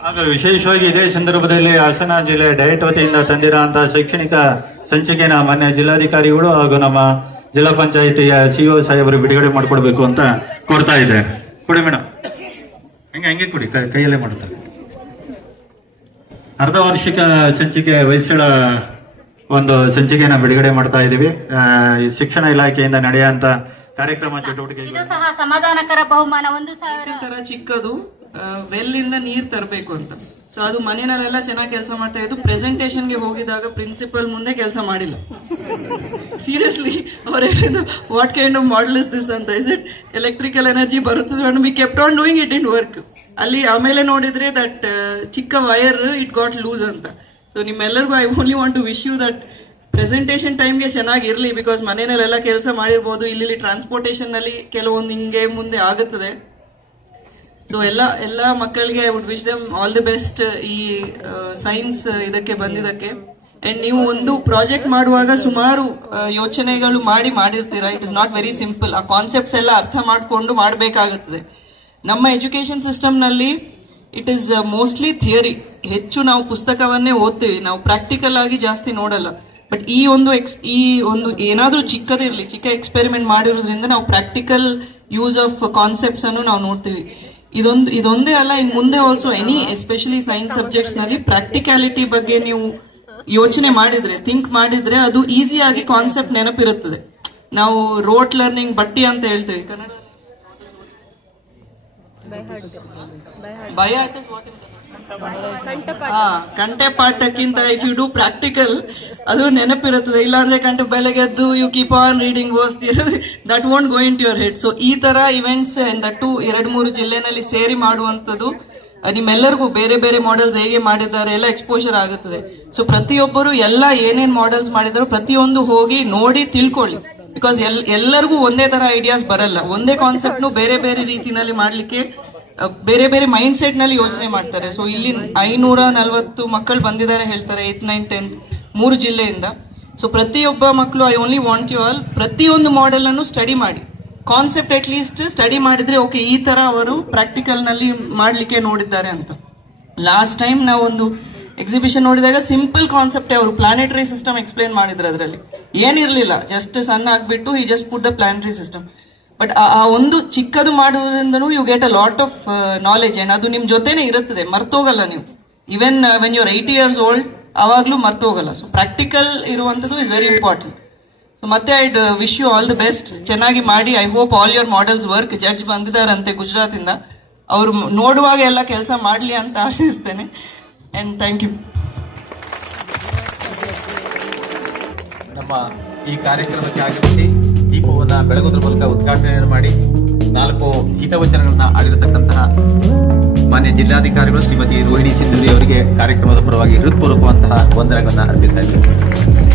ಹಾಗೂ ವಿಶೇಷವಾಗಿ ಇದೇ ಸಂದರ್ಭದಲ್ಲಿ ಹಾಸನ ಜಿಲ್ಲೆ ಡಯಟ್ ವತಿಯಿಂದ ತಂದಿರುವಂತಹ ಶೈಕ್ಷಣಿಕ ಸಂಚಿಕೆನ ಮಾನ್ಯ ಜಿಲ್ಲಾಧಿಕಾರಿಗಳು ಹಾಗೂ ನಮ್ಮ ಜಿಲ್ಲಾ ಪಂಚಾಯಿತಿಯ ಸಿಇಒ ಸಾಹೇಬರು ಬಿಡುಗಡೆ ಮಾಡಿಕೊಡ್ಬೇಕು ಅಂತ ಕೊಡ್ತಾ ಇದೆ ಕೊಡಿ ಮೇಡಮ್ ಹಂಗೆ ಹಂಗೆ ಕೊಡಿ? ಕೈಯಲ್ಲೇ ಮಾಡುತ್ತಾರೆ ಅರ್ಧ ವಾರ್ಷಿಕ ಸಂಚಿಕೆ ವಯಸ್ಸುಗಳ ಒಂದು ಸಂಚಿಕೆನ ಬಿಡುಗಡೆ ಮಾಡ್ತಾ ಇದೀವಿ ಶಿಕ್ಷಣ ಇಲಾಖೆಯಿಂದ ನಡೆಯುವಂತ ಕಾರ್ಯಕ್ರಮ ಚಟುವಟಿಕೆ ಇದು ಸಹ ಸಮಾಧಾನಕರ ಬಹುಮಾನ ಒಂದು ಸಾವಿರ. ಚಿಕ್ಕದು ವೆಲ್ ಇಂದ ನೀರ್ ತರಬೇಕು ಅಂತ. ಸೊ ಅದು ಮನೆಯಲ್ಲೆಲ್ಲ ಚೆನ್ನಾಗಿ ಕೆಲಸ ಮಾಡ್ತಾ ಇದ್ದು ಪ್ರೆಸೆಂಟೇಶನ್ಗೆ ಹೋಗಿದಾಗ ಪ್ರಿನ್ಸಿಪಲ್ ಮುಂದೆ ಕೆಲಸ ಮಾಡಿಲ್ಲ. ಸೀರಿಯಸ್ಲಿ ಅವ್ರು ಹೇಳಿದ್ದು what kind of model is this ಅಂತ. ಇಸ್ ಇಟ್ ಎಲೆಕ್ಟ್ರಿಕಲ್ ಎನರ್ಜಿ ಬರುತ್ತದೆ we kept on doing it in work ಅಲ್ಲಿ ಆಮೇಲೆ ನೋಡಿದ್ರೆ ದಟ್ ಚಿಕ್ಕ ವೈರ್ ಇಟ್ ಗಾಟ್ ಲೂಸ್ ಅಂತ. ಸೊ ನಿಮ್ಮೆಲ್ಲರಿಗೂ I only want to wish you that presentation ಟೈಮ್ಗೆ ಚೆನ್ನಾಗಿರಲಿ ಬಿಕಾಸ್ ಮನೆಯಲ್ಲೆಲ್ಲ ಕೆಲಸ ಮಾಡಿರ್ಬೋದು. ಇಲ್ಲಿ ಟ್ರಾನ್ಸ್ಪೋರ್ಟೇಷನ್ನಲ್ಲಿ ಕೆಲವೊಂದು ಹಿಂಗೆ ಮುಂದೆ ಆಗುತ್ತದೆ. ಸೊ ಎಲ್ಲ ಎಲ್ಲ ಮಕ್ಕಳಿಗೆ would wish them all the best ಈ ಸೈನ್ಸ್ ಇದಕ್ಕೆ ಬಂದಿದ್ದಕ್ಕೆ. ಅಂಡ್ ನೀವು ಒಂದು ಪ್ರಾಜೆಕ್ಟ್ ಮಾಡುವಾಗ ಸುಮಾರು ಆ, ಯೋಚನೆಗಳು ಮಾಡಿ ಮಾಡಿರ್ತೀರಾ? It is not very simple ಆ ಕಾನ್ಸೆಪ್ಟ್ಸ್ ಎಲ್ಲ ಅರ್ಥ ಮಾಡಿಕೊಂಡು ಮಾಡಬೇಕಾಗುತ್ತದೆ. ನಮ್ಮ ಎಜುಕೇಶನ್ ಸಿಸ್ಟಮ್ನಲ್ಲಿ ಇಟ್ ಇಸ್ ಮೋಸ್ಟ್ಲಿ ಥಿಯರಿ ಹೆಚ್ಚು ನಾವು ಪುಸ್ತಕವನ್ನೇ ಓದ್ತೀವಿ. ನಾವು ಪ್ರಾಕ್ಟಿಕಲ್ ಆಗಿ ಜಾಸ್ತಿ ನೋಡಲ್ಲ. ಬಟ್ ಈ ಒಂದು ಎಕ್ಸ್ ಈ ಒಂದು ಏನಾದರೂ ಚಿಕ್ಕದಿರಲಿ ಚಿಕ್ಕ ಎಕ್ಸ್ಪೆರಿಮೆಂಟ್ ಮಾಡಿರೋದ್ರಿಂದ ನಾವು ಪ್ರಾಕ್ಟಿಕಲ್ ಯೂಸ್ ಆಫ್ ಕಾನ್ಸೆಪ್ಟ್ಸ್ ಅನ್ನು ನಾವು ನೋಡ್ತೀವಿ. ಇದೊಂದು ಇದೊಂದೇ ಅಲ್ಲ ಇನ್ ಮುಂದೆ ಆಲ್ಸೋ ಎನಿ ಎಸ್ಪೆಷಲಿ ಸೈನ್ಸ್ ಸಬ್ಜೆಕ್ಟ್ಸ್ನಲ್ಲಿ ಪ್ರಾಕ್ಟಿಕ್ಯಾಲಿಟಿ ಬಗ್ಗೆ ನೀವು ಯೋಚನೆ ಮಾಡಿದ್ರೆ ಥಿಂಕ್ ಮಾಡಿದ್ರೆ ಅದು ಈಸಿಯಾಗಿ ಕಾನ್ಸೆಪ್ಟ್ ನೆನಪಿರುತ್ತದೆ. ನಾವು ರೋಟ್ ಲರ್ನಿಂಗ್ ಬಟ್ಟಿ ಅಂತ ಹೇಳ್ತೇವೆ ಕನ್ನಡ. ಭಯ ಕಂಠೆ ಪಾಠಕ್ಕಿಂತ ಇಫ್ ಯು ಡೂ ಪ್ರಾಕ್ಟಿಕಲ್ ಅದು ನೆನಪಿರುತ್ತದೆ. ಇಲ್ಲಾಂದ್ರೆ ಬೆಳಗ್ಗೆ ಎದ್ದು you keep on reading ಓದ್ತೀರ that want go to your head so ಈ ತರ ಇವೆಂಟ್ಸ್ ದಟ್ಟು ಎರಡು, ಮೂರು ಜಿಲ್ಲೆನಲ್ಲಿ ಸೇರಿ ಮಾಡುವಂತದ್ದು ನಿಮ್ಮೆಲ್ಲರಿಗೂ ಬೇರೆ ಬೇರೆ ಮಾಡೆಲ್ಸ್ ಹೇಗೆ ಮಾಡಿದ್ದಾರೆ ಎಲ್ಲ ಎಕ್ಸ್ಪೋಜರ್ ಆಗುತ್ತದೆ. ಸೊ ಪ್ರತಿಯೊಬ್ಬರು ಎಲ್ಲ ಏನೇನ್ ಮಾಡೆಲ್ಸ್ ಮಾಡಿದಾರೋ ಪ್ರತಿಯೊಂದು ಹೋಗಿ ನೋಡಿ ತಿಳ್ಕೊಳ್ಳಿ. ಬಿಕಾಸ್ ಎಲ್, ಎಲ್ಲರಿಗೂ ಒಂದೇ ತರ ಐಡಿಯಾಸ್ ಬರಲ್ಲ. ಒಂದೇ ಕಾನ್ಸೆಪ್ಟ್ ನು ಬೇರೆ ಬೇರೆ ರೀತಿನಲ್ಲಿ ಮಾಡ್ಲಿಕ್ಕೆ ಬೇರೆ ಬೇರೆ ಮೈಂಡ್ ಸೆಟ್ನಲ್ಲಿ ಯೋಚನೆ ಮಾಡ್ತಾರೆ. ಸೊ ಇಲ್ಲಿ ಐನೂರ ನಲ್ವತ್ತು ಮಕ್ಕಳು ಬಂದಿದ್ದಾರೆ ಹೇಳ್ತಾರೆ ಏತ್ ನೈನ್ ಟೆಂತ್ ಮೂರು ಜಿಲ್ಲೆಯಿಂದ. ಸೊ ಪ್ರತಿಯೊಬ್ಬ ಮಕ್ಕಳು I only want you all ಪ್ರತಿಯೊಂದು ಮಾಡೆಲ್ ಅನ್ನು ಸ್ಟಡಿ ಮಾಡಿ. ಕಾನ್ಸೆಪ್ಟ್ ಅಟ್ ಲೀಸ್ಟ್ ಸ್ಟಡಿ ಮಾಡಿದ್ರೆ ಓಕೆ ಈ ತರ ಅವರು ಪ್ರಾಕ್ಟಿಕಲ್ನಲ್ಲಿ ಮಾಡ್ಲಿಕ್ಕೆ ನೋಡಿದ್ದಾರೆ ಅಂತ. ಲಾಸ್ಟ್ ಟೈಮ್ ನಾವು ಒಂದು ಎಕ್ಸಿಬಿಷನ್ ನೋಡಿದಾಗ ಸಿಂಪಲ್ ಕಾನ್ಸೆಪ್ಟ್ ಅವರು ಪ್ಲಾನೆಟರಿ ಸಿಸ್ಟಮ್ ಎಕ್ಸ್ಪ್ಲೈನ್ ಮಾಡಿದ್ರು ಅದರಲ್ಲಿ. ಏನಿರಲಿಲ್ಲ ಜಸ್ಟ್ ಸಣ್ಣ ಆಗ್ಬಿಟ್ಟು ಈ just put the planetary system but ಆ ಒಂದು ಚಿಕ್ಕದು ಮಾಡುವುದರಿಂದನೂ you get a lot of knowledge and ಅದು ನಿಮ್ ಜೊತೆನೆ ಇರುತ್ತದೆ, ಮರ್ತೋಗಲ್ಲ ನೀವು. Even when your eight years old ಅವಾಗ್ಲೂ ಮರ್ತೋಗಲ್ಲ. ಸೊ ಪ್ರಾಕ್ಟಿಕಲ್ ಇರುವಂತದ್ದು ಇಸ್ ವೆರಿ ಇಂಪಾರ್ಟೆಂಟ್ ಸೊ ಮತ್ತೆ I wish you all the best ಚೆನ್ನಾಗಿ ಮಾಡಿ I hope all your models work judge ಬಂದಿದಾರಂತೆ Gujarat ಇಂದ ಅವರು ನೋಡುವಾಗ ಎಲ್ಲ ಕೆಲಸ ಮಾಡಲಿ ಅಂತ ಆಶಿಸ್ತೇನೆ. ಅಂಡ್ ಥ್ಯಾಂಕ್ ಯು ನಮ್ಮ ಈ ಕಾರ್ಯಕ್ರಮಕ್ಕೆ ಆಗಮಿಸಿ, ದೀಪವನ್ನು ಬೆಳಗೋದ್ರ ಮೂಲಕ ಉದ್ಘಾಟನೆ ಮಾಡಿ, ನಾಲ್ಕು ಹಿತವಚನಗಳನ್ನ ಆಡಿರತಕ್ಕಂತಹ ಮಾನ್ಯ ಜಿಲ್ಲಾಧಿಕಾರಿಗಳು ಶ್ರೀಮತಿ ರೋಹಿಣಿ ಸಿಂಧೂರಿ ಅವರಿಗೆ ಕಾರ್ಯಕ್ರಮದ ಪರವಾಗಿ ಹೃತ್ಪೂರ್ವಕವಂತಹ ವಂದನೆಗಳನ್ನು ಅರ್ಪಿಸ್ತಾ